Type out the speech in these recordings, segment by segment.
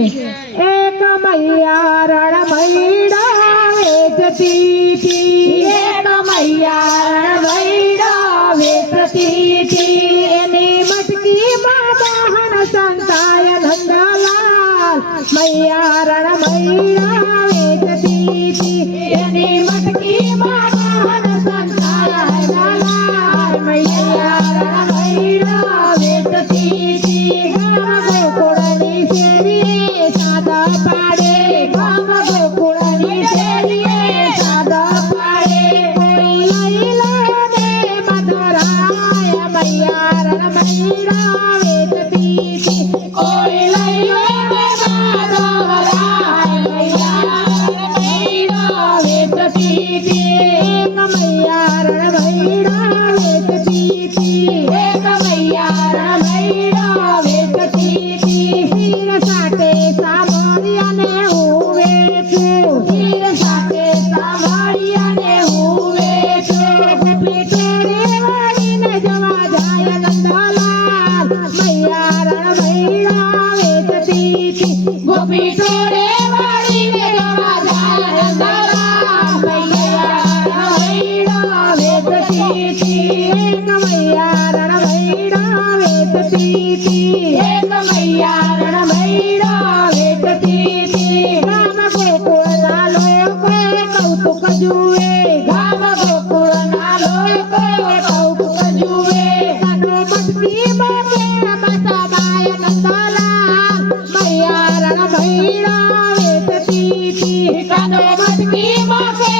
एक मैया रण मैरा वेत प्रीति एक मैया रण मैडा वेत प्रीति ने मटकी माता हन संताय नंदलाल मैया भैया रण भैरा वेटती गाम गोकुळ लोक कौतुक जुवे गाम गोकुळ लोक कौतुक जुवे सगळे भक्ती मोठे बसा भैया रण भैरा वेटती गाम भक्ती मोठे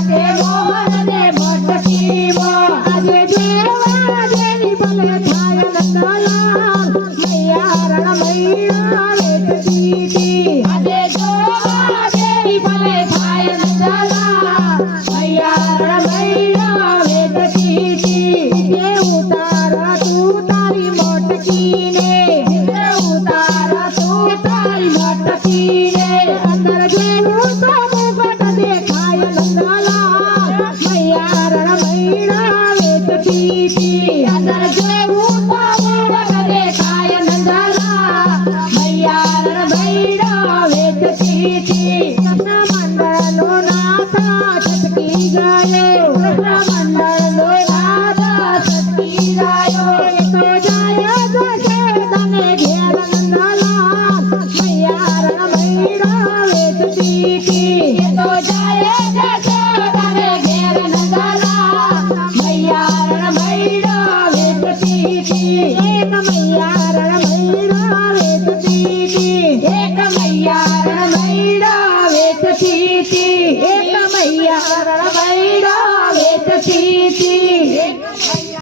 来了来来